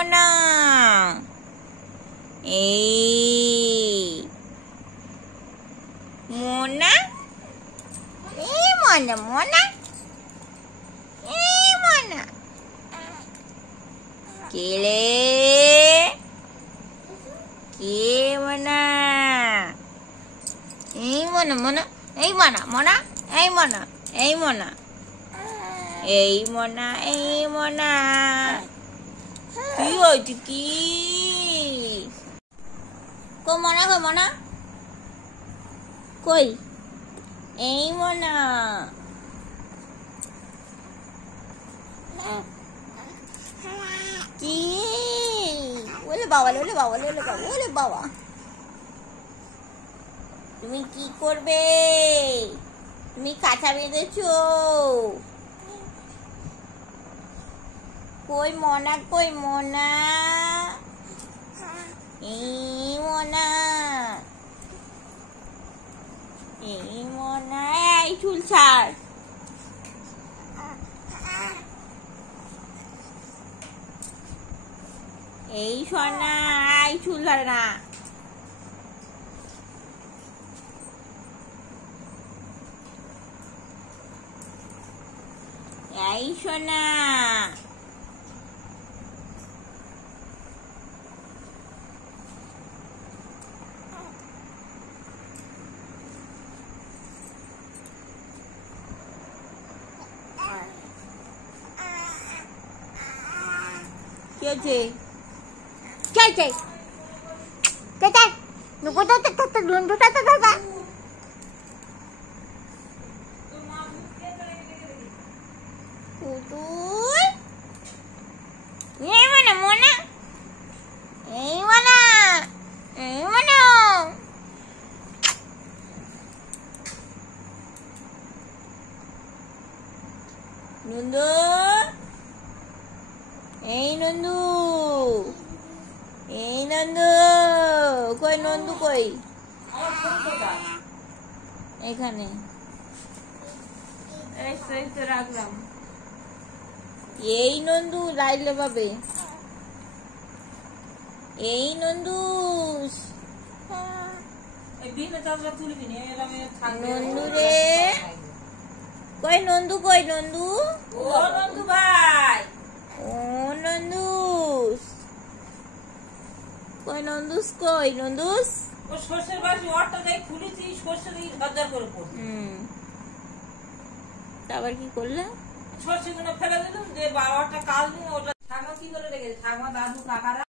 মোনা, এই মোনা, এই মোনা মোনা, এই মোনা, কেলে কে মোনা, এই মোনা মোনা, এই মোনা মোনা, এই মোনা, এই মোনা, এই মোনা, এই মোনা, কি হয়েছে কি? কই মোনা, কই মোনা, কই এই মোনা, কি ওলে বাবা, ওলে বাবা, ওলে বাবা, ওলে বাবা, তুমি কি করবে? তুমি কাঁচা বেঁধেছো? কই মোনা, কই মোনা, এই মোনা, এই মোনা, এই চুল ছাড়, এই সোনা, এই চুল ধরে না, এই সোনা, কি হয়েছে? Chay chay, chay chay, nuko to to to lundu to to to. Tutul, ini mana Mona? Ini mana? Ini mana? Nundu, Nundu. এই নন্দু, কই নন্দু, কই এখানে রাখলাম। এই নন্দু লাইলে পাবে, এই নন্দু, নন্দু রে, কই নন্দু, কই নন্দু, ও নন্দু ভাই, ও নন্দু, কই নন্দুস, কই নন্দুস, ও সরষের বাটি ওরটা দেই খুলেছি, সরষে দিয়ে ঝরঝর করে পড়ছে। তারপর কি করলে? সরষেগুলো ফেলে দিলাম, যে বাবাটা কাল দিন ওটা ঠাকুমা কি করে রেখেছে, ঠাকুমা দাদু কাকারা